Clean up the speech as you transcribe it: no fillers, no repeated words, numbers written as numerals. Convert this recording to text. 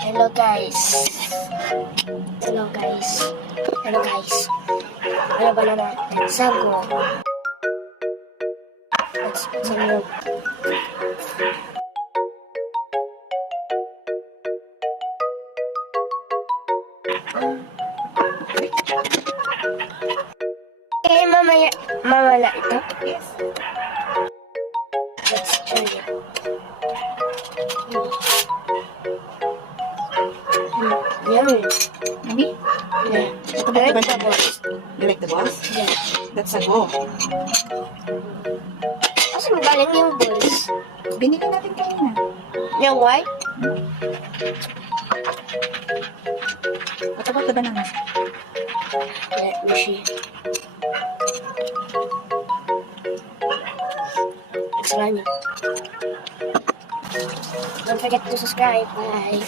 Hello guys. Hello guys. Hello guys. Ano ba naman? Sago. Let's put some milk. Okay, mamala ito. Yes. Let's try it. Yummy. Mami? Yeah. Ito I ba like the balls. You like the balls? Yeah. That's sago. Asan galing yung balls? Binili natin kanina. Yung white? What about the banana? Let me see. It's running. Don't forget to subscribe. Bye.